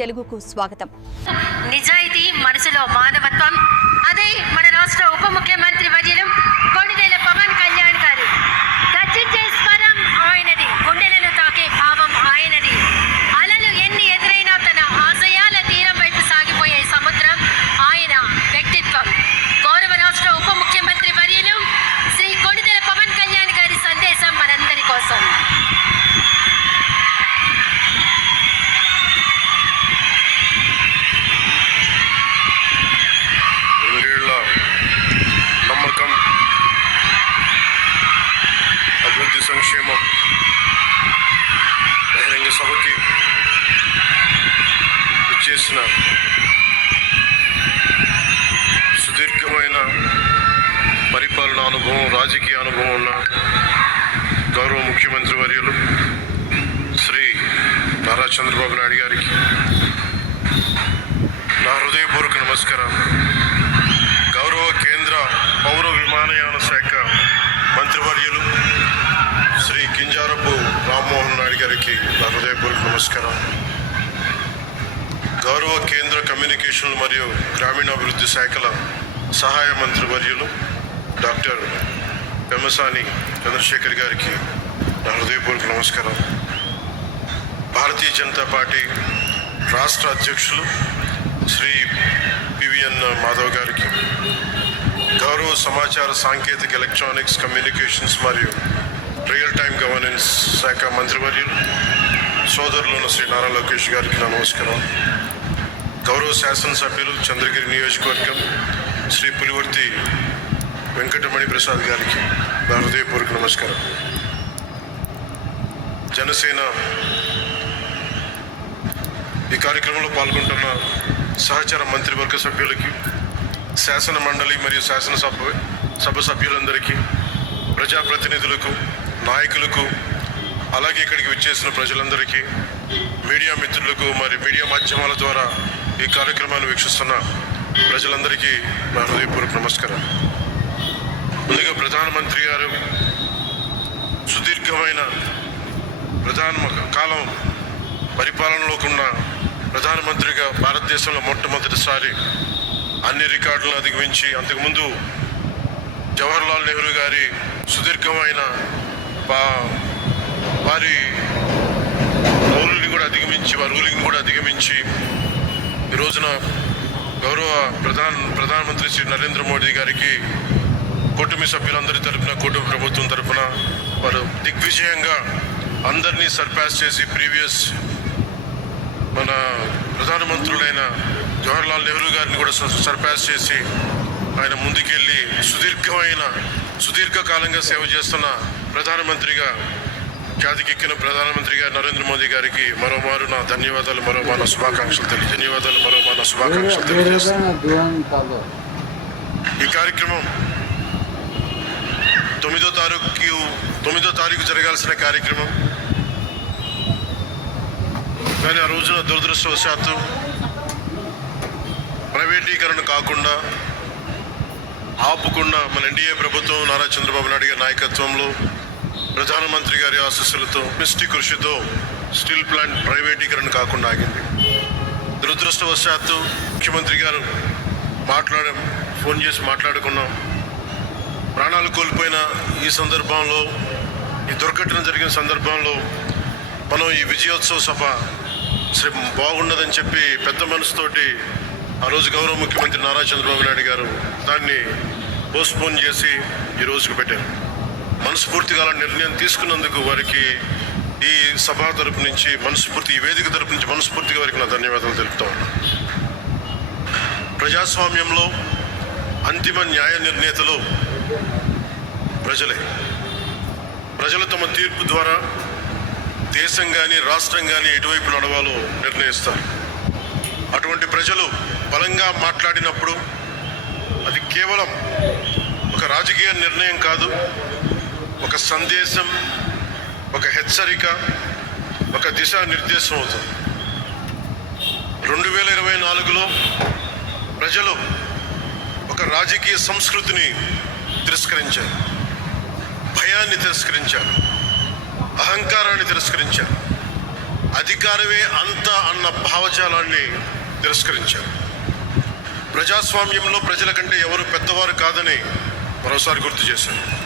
తెలుగుకు స్వాగతం. నిజాయితీ మనసులో మానవత్వం, అదే మన రాష్ట్ర ఉప ముఖ్యమంత్రి వర్యులు కొణిదెల పవన్ కళ్యాణ్ గారు. గర్జించే స్వరం ఆయనది, గుండెలను తాకే భావం ఆయనది. అలలు ఎన్ని ఎదురైనా తన ఆశయాల తీరం వైపు సాగిపోయే సముద్రం ఆయన వ్యక్తిత్వం. గౌరవ రాష్ట్ర ఉప ముఖ్యమంత్రి వర్యులు శ్రీ కొణిదెల పవన్ కళ్యాణ్ గారి సందేశం మనందరి కోసం. నమ్మకం, అభివృద్ధి, సంక్షేమం బహిరంగ సభకి ఇచ్చేసిన సుదీర్ఘమైన పరిపాలనా అనుభవం, రాజకీయ అనుభవం ఉన్న గౌరవ ముఖ్యమంత్రి వర్యులు శ్రీ నారా చంద్రబాబు నాయుడు గారికి నా హృదయపూర్వక నమస్కారం. గౌరవ కేంద్ర పౌర విమానయాన శాఖ మంత్రివర్యులు శ్రీ కింజారపు రామ్మోహన్ నాయుడు గారికి నా హృదయపూర్వక నమస్కారం. గౌరవ కేంద్ర కమ్యూనికేషన్లు మరియు గ్రామీణాభివృద్ధి శాఖల సహాయ మంత్రివర్యులు డాక్టర్ పెమ్మసాని చంద్రశేఖర్ గారికి నా హృదయపూర్వక నమస్కారం. భారతీయ జనతా పార్టీ రాష్ట్ర అధ్యక్షులు శ్రీ పివిఎన్ మాధవ్ గారికి, గౌరవ సమాచార సాంకేతిక ఎలక్ట్రానిక్స్ కమ్యూనికేషన్స్ మరియు రియల్ టైమ్ గవర్నెన్స్ శాఖ మంత్రివర్యులు సోదరులు శ్రీ నారా లోకేష్ గారికి నా నమస్కారం. గౌరవ శాసనసభ్యులు చంద్రగిరి నియోజకవర్గం శ్రీ పులివర్తి వెంకటమణి ప్రసాద్ గారికి నా హృదయపూర్వక నమస్కారం. జనసేన ఈ కార్యక్రమంలో పాల్గొంటున్న సహచర మంత్రివర్గ సభ్యులకి, శాసన మండలి మరియు శాసనసభ సభ్యులందరికీ, ప్రజాప్రతినిధులకు, నాయకులకు, అలాగే ఇక్కడికి విచ్చేసిన ప్రజలందరికీ, మీడియా మిత్రులకు మరి మీడియా మాధ్యమాల ద్వారా ఈ కార్యక్రమాన్ని వీక్షిస్తున్న ప్రజలందరికీ నా హృదయపూర్వక నమస్కారం. ముందుగా ప్రధానమంత్రి గారు సుదీర్ఘమైన కాలం పరిపాలనలోకి ఉన్న ప్రధానమంత్రిగా భారతదేశంలో మొట్టమొదటిసారి అన్ని రికార్డులను అధిగమించి, అంతకుముందు జవహర్లాల్ నెహ్రూ గారి సుదీర్ఘమైన వారి రూలింగ్ కూడా అధిగమించి ఈ రోజున గౌరవ ప్రధానమంత్రి శ్రీ నరేంద్ర మోడీ గారికి కూటమి సభ్యులందరి తరఫున, కూటమి ప్రభుత్వం తరఫున వారు దిగ్విజయంగా అందరినీ సర్పాస్ చేసి ప్రీవియస్ మన ప్రధానమంత్రులైన జవహర్లాల్ నెహ్రూ గారిని కూడా సర్పాస్ చేసి ఆయన ముందుకెళ్ళి సుదీర్ఘకాలంగా సేవ చేస్తున్న ప్రధానమంత్రిగా ఖ్యాతికెక్కిన ప్రధానమంత్రిగా నరేంద్ర మోదీ గారికి మరోమారు నా ధన్యవాదాలు, మరోమారు నా శుభాకాంక్షలు తెలియజేస్తాను. ఈ కార్యక్రమం 9వ తారీఖు జరగాల్సిన కార్యక్రమం, కానీ ఆ రోజున దురదృష్టవశాత్తు ప్రైవేటీకరణ కాకుండా ఆపుకుండా మన ఎన్డీఏ ప్రభుత్వం నారా చంద్రబాబు నాయుడు గారి నాయకత్వంలో ప్రధానమంత్రి గారి ఆశీస్సులతో నిష్ఠి కృషితో స్టీల్ ప్లాంట్ ప్రైవేటీకరణ కాకుండా ఆగింది. దురదృష్టవశాత్తు ముఖ్యమంత్రి గారు ఫోన్ చేసి మాట్లాడుకున్నాం. ప్రాణాలు కోల్పోయిన ఈ సందర్భంలో, ఈ దుర్ఘటన జరిగిన సందర్భంలో మనం ఈ విజయోత్సవ సభ బాగున్నదని చెప్పి పెద్ద మనసుతోటి ఆ రోజు గౌరవ ముఖ్యమంత్రి నారా చంద్రబాబు నాయుడు గారు దాన్ని పోస్ట్పోన్ చేసి ఈ రోజుకు పెట్టారు. మనస్ఫూర్తిగా అలా నిర్ణయం తీసుకున్నందుకు వారికి ఈ సభ తరపు నుంచి ఈ వేదిక తరపు నుంచి మనస్ఫూర్తిగా వారికి నా ధన్యవాదాలు తెలుపుతా ఉన్నా. ప్రజాస్వామ్యంలో అంతిమ న్యాయ నిర్ణేతలు ప్రజలు తమ తీర్పు ద్వారా దేశం కానీ రాష్ట్రం కానీ ఎటువైపు నడవాలో నిర్ణయిస్తారు. అటువంటి ప్రజలు బలంగా మాట్లాడినప్పుడు అది కేవలం ఒక రాజకీయ నిర్ణయం కాదు, ఒక సందేశం, ఒక హెచ్చరిక, ఒక దిశానిర్దేశం అవుతుంది. 2024లో ప్రజలు ఒక రాజకీయ సంస్కృతిని తిరస్కరించారు, భయాన్ని తిరస్కరించారు, అహంకారాన్ని తిరస్కరించారు. అధికారమే అంత అన్న భావజాలాన్ని తిరస్కరించారు. ప్రజాస్వామ్యంలో ప్రజల కంటే ఎవరు పెద్దవారు కాదని మరోసారి గుర్తు చేశారు.